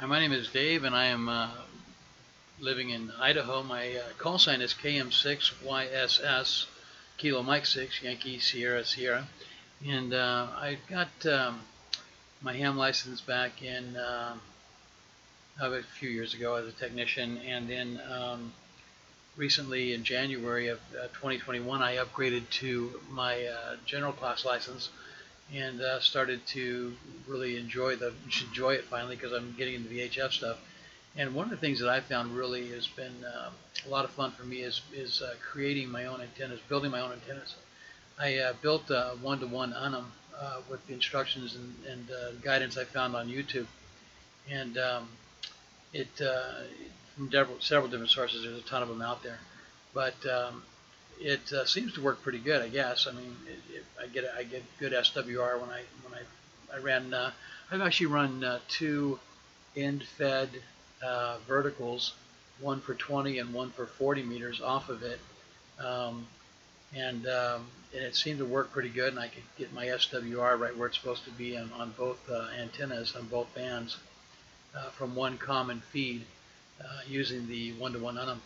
Hi, my name is Dave, and I am living in Idaho. My call sign is KM6YSS, Kilo Mike 6, Yankee Sierra Sierra. And I got my ham license back in a few years ago as a technician, and then recently in January of 2021 I upgraded to my general class license and started to really enjoy it finally, because I'm getting into the VHF stuff. And one of the things that I found really has been a lot of fun for me is creating my own antennas, building my own antennas. I built a one-to-one Unum with the instructions and guidance I found on YouTube, and from several different sources. There's a ton of them out there, but it seems to work pretty good, I guess. I mean, I get good SWR when I ran. I've actually run two end-fed verticals, one for 20 and one for 40 meters off of it, and it seemed to work pretty good, and I could get my SWR right where it's supposed to be on both antennas on both bands from one common feed using the one-to-one Unum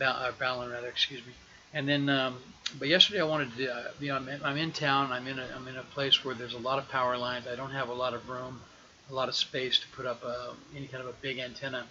balun rather, excuse me. And then, but yesterday I wanted to, I'm in town. I'm in a place where there's a lot of power lines. I don't have a lot of room, a lot of space to put up any kind of a big antenna.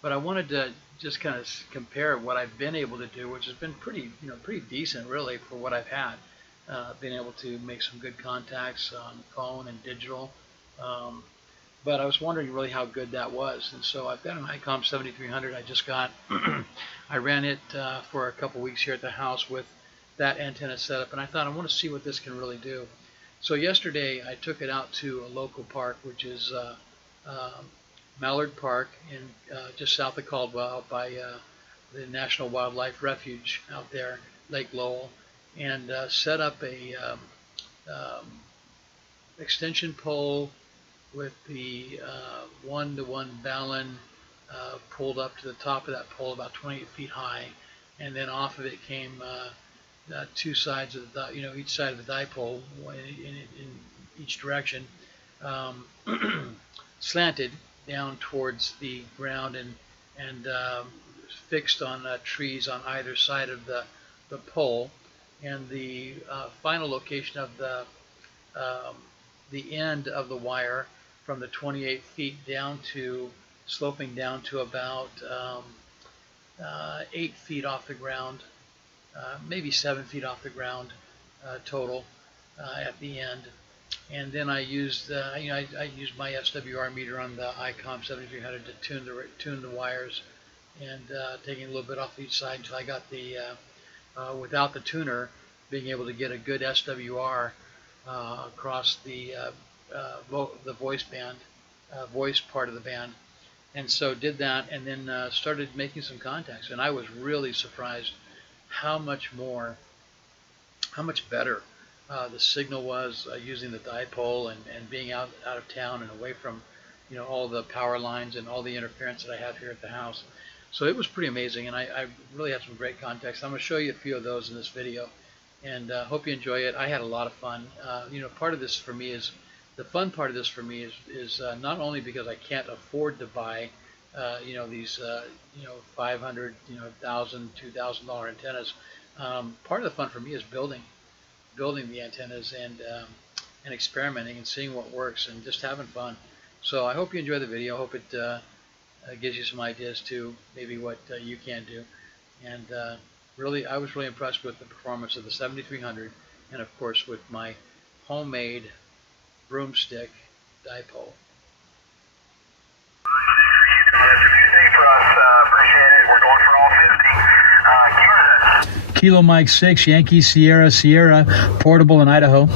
But I wanted to just kind of compare what I've been able to do, which has been pretty decent really for what I've had. Been able to make some good contacts on phone and digital. But I was wondering really how good that was, and so I've got an Icom 7300 I just got. I ran it for a couple weeks here at the house with that antenna set up, and I thought I want to see what this can really do. So yesterday I took it out to a local park, which is Mallard Park in just south of Caldwell, out by the National Wildlife Refuge out there, Lake Lowell, and set up a extension pole with the one-to-one balun pulled up to the top of that pole about 28 feet high, and then off of it came two sides of the, each side of the dipole in each direction, slanted down towards the ground and fixed on trees on either side of the pole. And the final location of the end of the wire from the 28 feet down to sloping down to about 8 feet off the ground, maybe 7 feet off the ground total at the end. And then I used I used my SWR meter on the Icom 7300 to tune the wires, and taking a little bit off each side until I got the without the tuner, being able to get a good SWR across the voice band, voice part of the band. And so did that, and then started making some contacts, and I was really surprised how much better the signal was using the dipole and being out of town and away from all the power lines and all the interference that I have here at the house. So it was pretty amazing, and I really had some great contacts. I'm going to show you a few of those in this video, and hope you enjoy it. I had a lot of fun. Part of this for me is the fun part of this for me is not only because I can't afford to buy these $500, $1,000, $2,000 antennas. Part of the fun for me is building the antennas and experimenting and seeing what works and just having fun. So I hope you enjoy the video. I hope it gives you some ideas to maybe what you can do. And I was really impressed with the performance of the 7300, and of course with my homemade broomstick dipole. Kilo Mike 6, Yankee Sierra Sierra, portable in Idaho.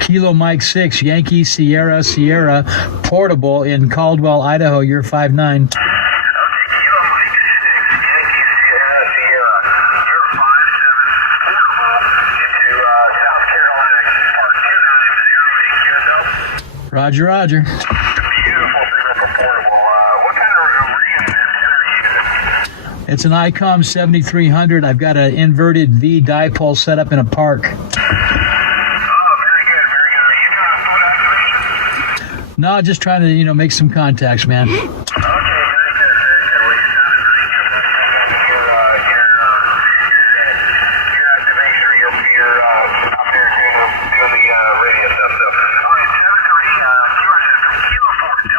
Kilo Mike 6, Yankee Sierra Sierra, portable in Caldwell, Idaho. You're 5'9". Roger, roger. Beautiful signal for portable. What kind of antenna are you using? It's an Icom 7300. I've got an inverted V dipole set up in a park. Oh, very good, very good. Are you doing a phone activation? No, just trying to, make some contacts, man.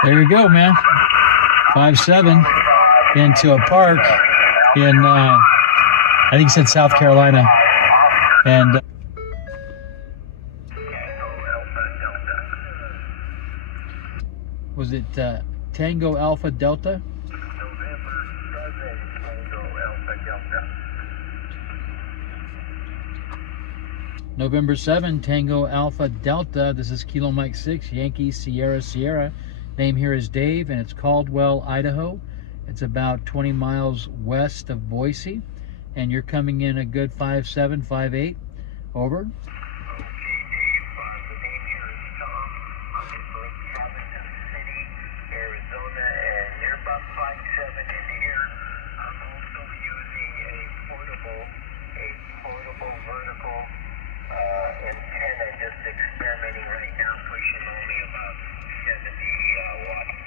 There you go, man. 5-7 into a park in, I think he said South Carolina. And was it Tango Alpha Delta? November 7, Tango Alpha Delta. This is Kilo Mike 6, Yankee Sierra Sierra. Name here is Dave, and it's Caldwell, Idaho. It's about 20 miles west of Boise, and you're coming in a good 5-7, 5-8. Over. Okay, Dave, the name here is Tom. I'm in Providence City, Arizona, and you're about 5-7 in here. I'm also using a portable vertical antenna, just experimenting right now, pushing only about 70 watts.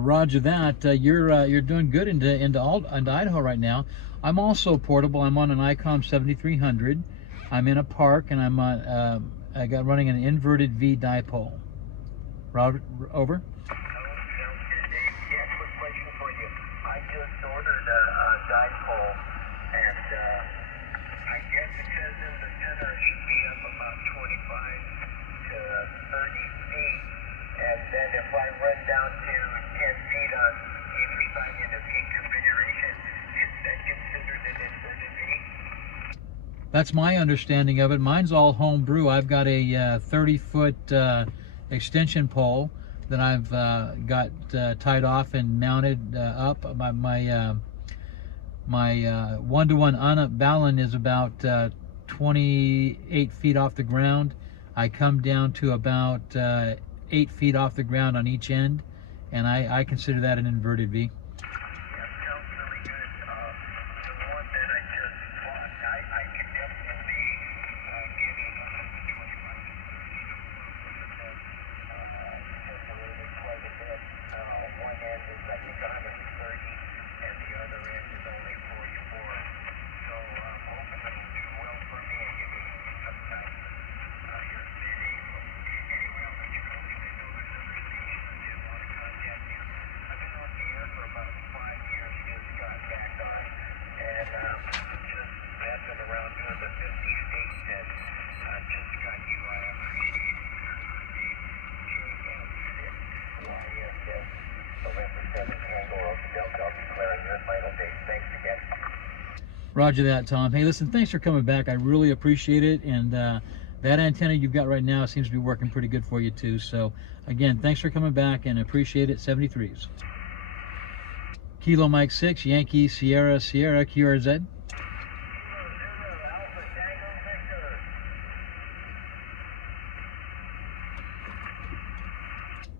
Roger that. You're doing good into Idaho right now. I'm also portable. I'm on an Icom 7300. I'm in a park, and I'm on. I got running an inverted V dipole. Robert, over. Yeah, quick question for you. I just ordered a dipole, and I guess it says in the center it should be up about 25 to 30 feet, and then if I run down to 10 feet on either side in the V configuration, is that considered an inverted V? That's my understanding of it. Mine's all home brew. I've got a 30-foot extension pole that I've got tied off and mounted up. My one-to-one on-up balun is about 28 feet off the ground. I come down to about 8 feet off the ground on each end, and I consider that an inverted V. Roger that, Tom. Hey, listen, thanks for coming back. I really appreciate it. And that antenna you've got right now seems to be working pretty good for you, too. So, again, thanks for coming back, and appreciate it. 73s. Kilo Mike 6, Yankee Sierra Sierra, QRZ.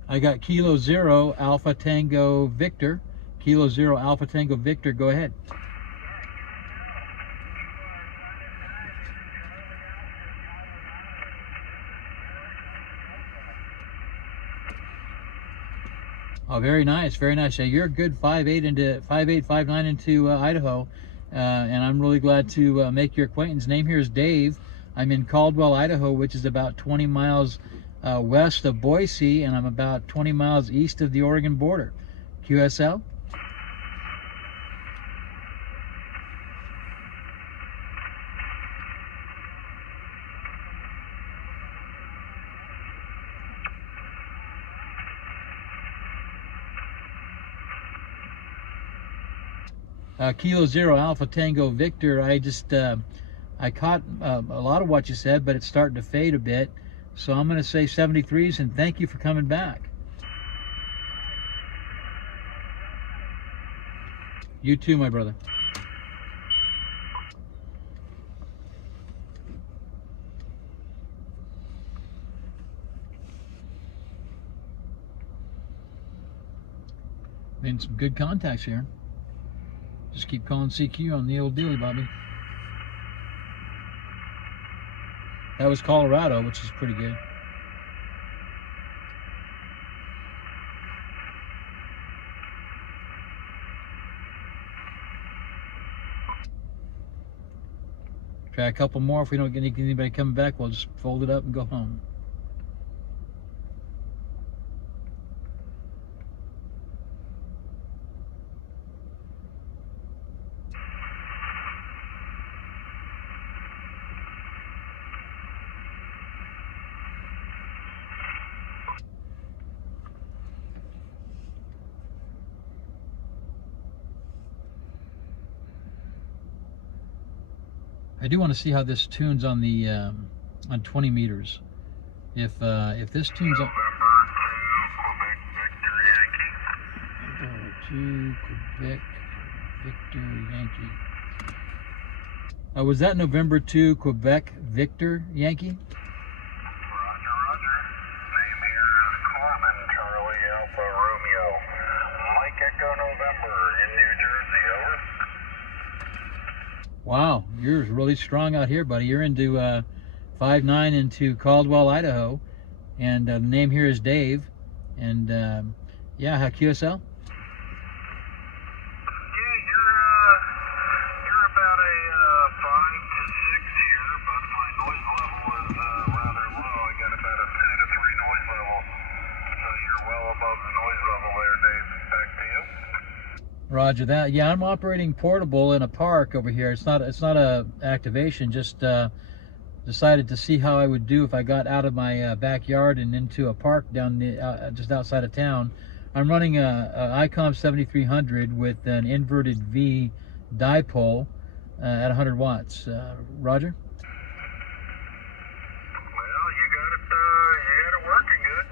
I got Kilo 0 Alpha Tango Victor. Kilo 0 Alpha Tango Victor, go ahead. Oh, very nice, very nice. Yeah, you're a good 5'8" into 5'8", 5'9" into Idaho, and I'm really glad to make your acquaintance. Name here is Dave. I'm in Caldwell, Idaho, which is about 20 miles west of Boise, and I'm about 20 miles east of the Oregon border. QSL. Kilo 0 Alpha Tango Victor. I caught a lot of what you said, but it's starting to fade a bit. So I'm going to say 73s, and thank you for coming back. You too, my brother. Made some good contacts here. Just keep calling CQ on the old dealy, Bobby. That was Colorado, which is pretty good. Okay, a couple more. If we don't get anybody coming back, we'll just fold it up and go home. I do want to see how this tunes on the on 20 meters. If this tunes on to Quebec Victor Yankee. Was that November 2 Quebec Victor Yankee? Roger, roger. Name here is Carmen Charlie Alpha Romeo. Mike Echo November in New Jersey, over. Wow, you're really strong out here, buddy. You're into 5-9 into Caldwell, Idaho, and the name here is Dave. And yeah, QSL. You're about a 5 to 6 here, but my noise level is rather low. I got about a 2 to 3 noise level, so you're well above the noise level there, Dave. Back to you. Roger that. Yeah, I'm operating portable in a park over here. It's not a activation. Just decided to see how I would do if I got out of my backyard and into a park down just outside of town. I'm running a Icom 7300 with an inverted V dipole at 100 watts. Roger? Well, you got it working good.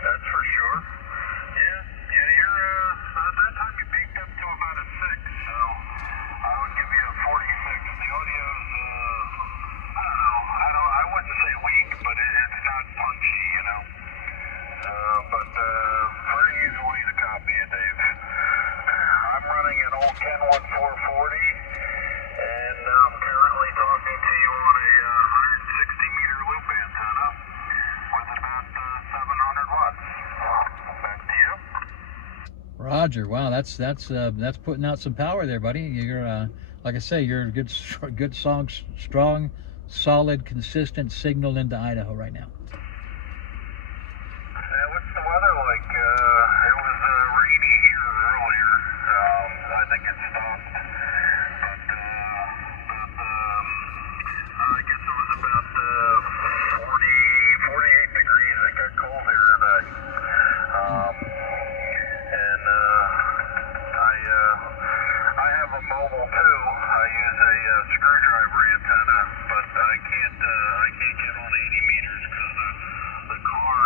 That's for sure. Yeah, you're at that time you peaked up to about a 6, so I would give you a 46. The audio's I wouldn't say weak, but it's not punchy, you know. But very easily to copy it, Dave. I'm running an old Kenwood 440, and I'm currently talking to you on a 160 meter loop antenna with about 700 watts. Back to you. Roger. Wow, that's putting out some power there, buddy. You're like I say, you're a good strong, solid, consistent signal into Idaho right now. What's the weather like? It was rainy here earlier. I think it stopped, but I guess it was about 48 degrees. It got cold here today. And I have a mobile too. I use a screwdriver antenna, but I can't get on 80 meters because the car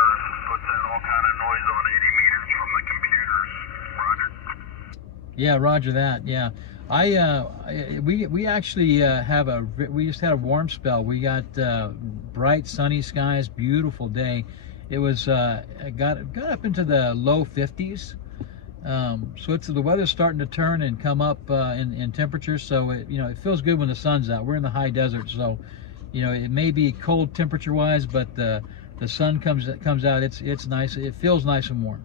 puts out all kind of noise on 80 meters from the computers. Roger. Yeah, Roger that. Yeah, we actually we just had a warm spell. We got bright sunny skies, beautiful day. It was got up into the low 50s. So the weather's starting to turn and come up in temperature. So it feels good when the sun's out. We're in the high desert, so it may be cold temperature wise, but the sun comes out. It's nice. It feels nice and warm.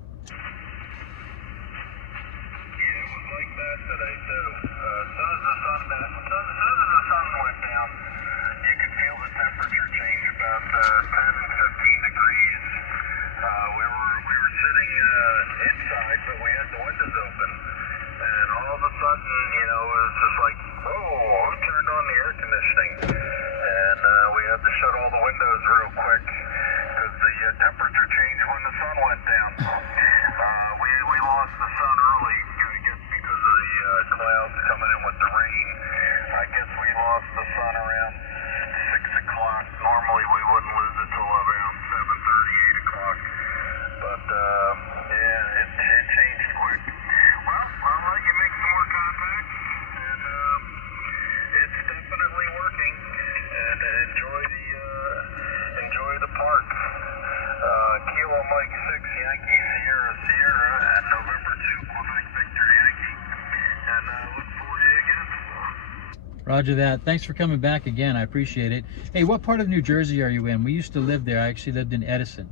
Roger that. Thanks for coming back again. I appreciate it. Hey, what part of New Jersey are you in? We used to live there. I actually lived in Edison.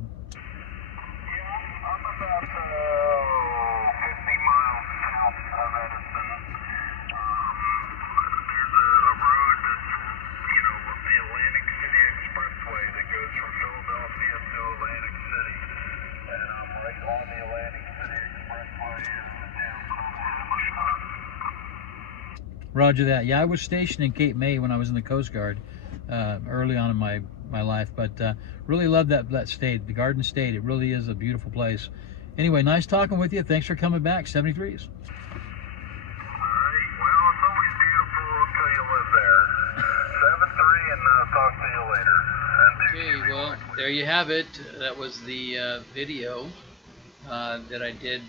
right on the Atlantic City Expressway down from Hammershot. Roger that. Yeah, I was stationed in Cape May when I was in the Coast Guard early on in my life, but really love that state, the Garden State. It really is a beautiful place. Anyway, nice talking with you. Thanks for coming back. 73s. Alright, well, it's always beautiful until you live there. 7-3, and talk to you later. Okay, well, there you have it. That was the video that I did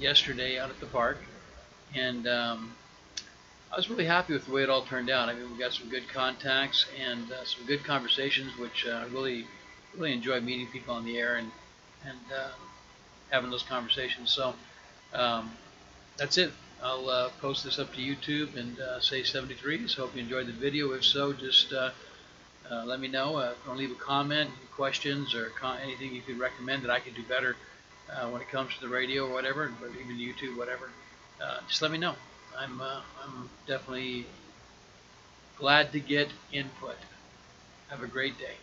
yesterday out at the park, and I was really happy with the way it all turned out. I mean, we got some good contacts and some good conversations, which I really enjoy meeting people on the air and having those conversations. So that's it. I'll post this up to YouTube and say 73s. Hope you enjoyed the video. If so, just let me know. Or leave a comment, questions, or anything you could recommend that I could do better when it comes to the radio or whatever, but even YouTube, whatever. Just let me know. I'm definitely glad to get input. Have a great day.